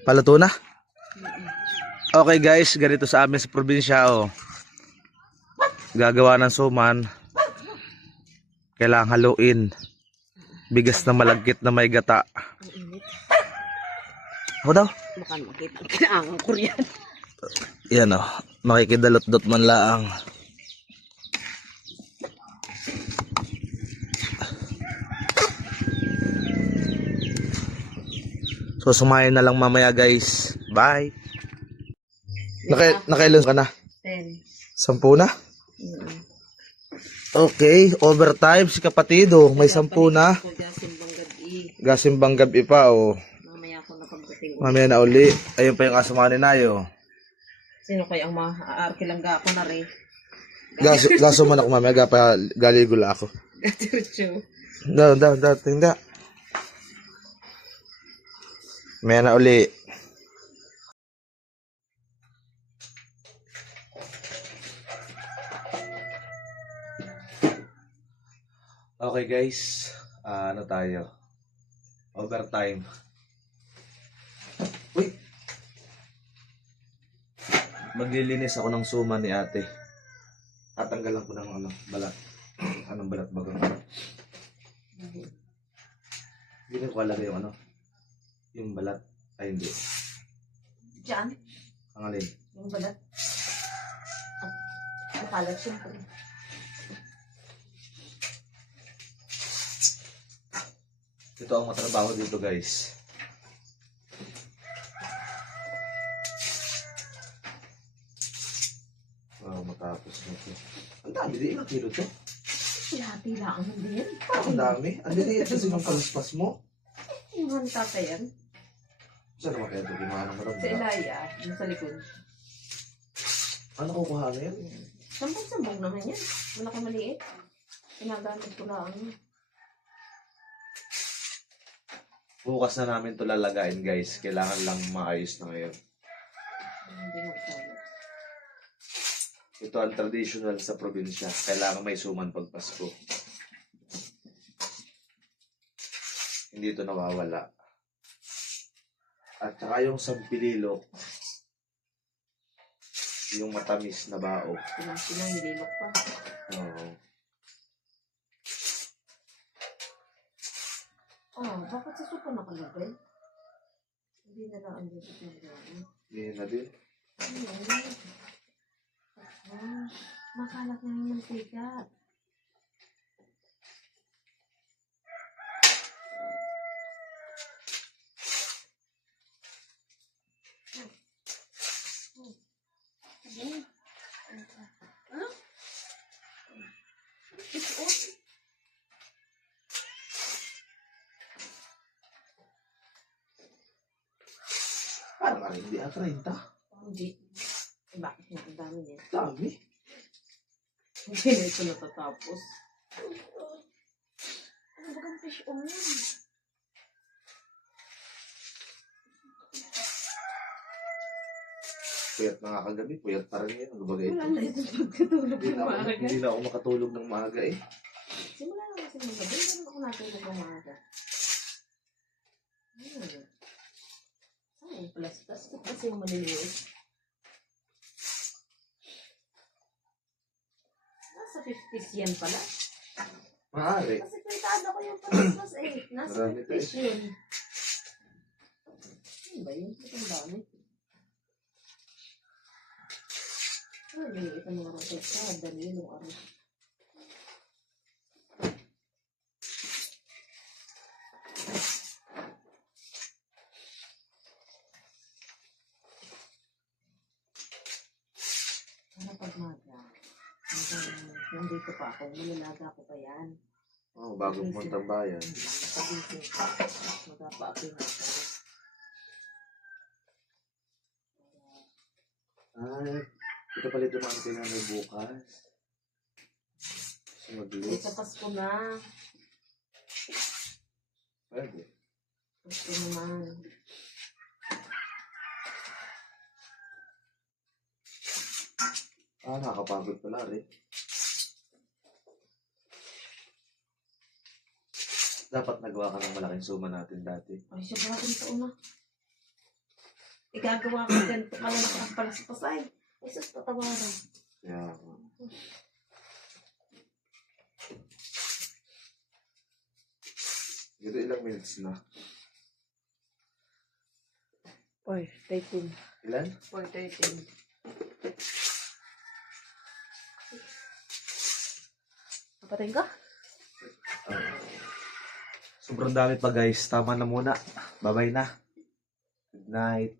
Paluto na? Okay guys, ganito sa amin sa probinsya oh. Gagawa ng suman. Kailangan haluin. Bigas na malagkit na may gata. Ang init. Ako daw? Baka makita ang kinaangang Korean. Yan oh, makikidalot-dot man laang. So sumayin na lang mamaya guys. Bye. Nakailan ka na? 10. 10 na? Okay, overtime si kapatido. May 10 na. Gasimbang gabi. Gasimbang gabi pa oh. Mamaya ako na pagdating. Mamaya na uli. Ayun pa yung asumani na yun. Sino kaya ang maaarkilang ako na rin? Gaso man ako mamaya. Galigula ako. Gatirucho. Tingda. Mamaya na uli. Okay guys, ano tayo? Overtime. Uy! Maglilinis ako ng suma ni ate. Tatanggalan ko ng balat. Anong balat bagang ano? Hindi ko alagay yung balat. Ay hindi. Diyan? Ang alin? Yung balat? Ang kalat siyempre. Ito ang matrabaho dito guys. Wow, matapos nito. Ang dami din. Ilang kilo to? Hati lang ang din. Ang dami. Ang dili kasi yung paluspas mo. Yung hanta ka yan. Saan naman kaya ito? Kumahanang mo Sa Ilaya, yung sa likod. Ano kukuha na yan? Sambong naman yan. Malaki maliit. Pinagamit ko lang. Bukas na namin ito lalagain guys. Kailangan lang maayos na ngayon. Hindi magkala. Ito ang traditional sa probinsya. Kailangan may suman pag Pasko. Hindi ito nawawala. At saka yung sampililo. Yung matamis na bao. Sinang nililok pa. Oo. Oh, bakit sa sopa nakalagay? Hindi na lang ang dito ng gawin. Hindi na din. Makalat na yung mantika. Parang nga rin, hindi 30. Hindi. Eh, bakit nga ang dami niya? Dami. Hindi na ito natatapos. Ano ba kang fish on yan? Puyat na nga kagabi. Puyat pa rin yun. Ano ba ito? Wala na ito pagkatulog ng maaga. Hindi na ako makatulog ng maaga eh. Simula na kasi ng gabi, hindi ako natulog ng maaga. Saan yung plastas? Kasi yung maliliit. Nasa 50s yan pala. Maaari. Kasi pintado ko yung plastas eh. Nasa Marami 50s yun. Ano ba yun? Ito ang dami. Ito mga rosetta. Dali yung ano. Ano pag maga? Nandito pa ako. Nilalaga ko pa yan. Oh, bagong puntang bayan. Sabihin ko. Magpapaakin ako. Ay, ito pala ito naman tinanay bukas. Maglis. Sa Pasko na. Pwede. Pasko naman. Nakakapagod pala rin. Dapat nagawa ka ng malaking suma natin dati. Ay, siya bakit taon na? Igagawa ko ganito kalala ang palaspasay. Ay, sus, patawaran. Yeah. Dito ilang minutes na? 4:13. Ilan? 4:13. Napatayin ka? Sobrang dami pa guys. Tama na muna. Bye-bye na. Good night.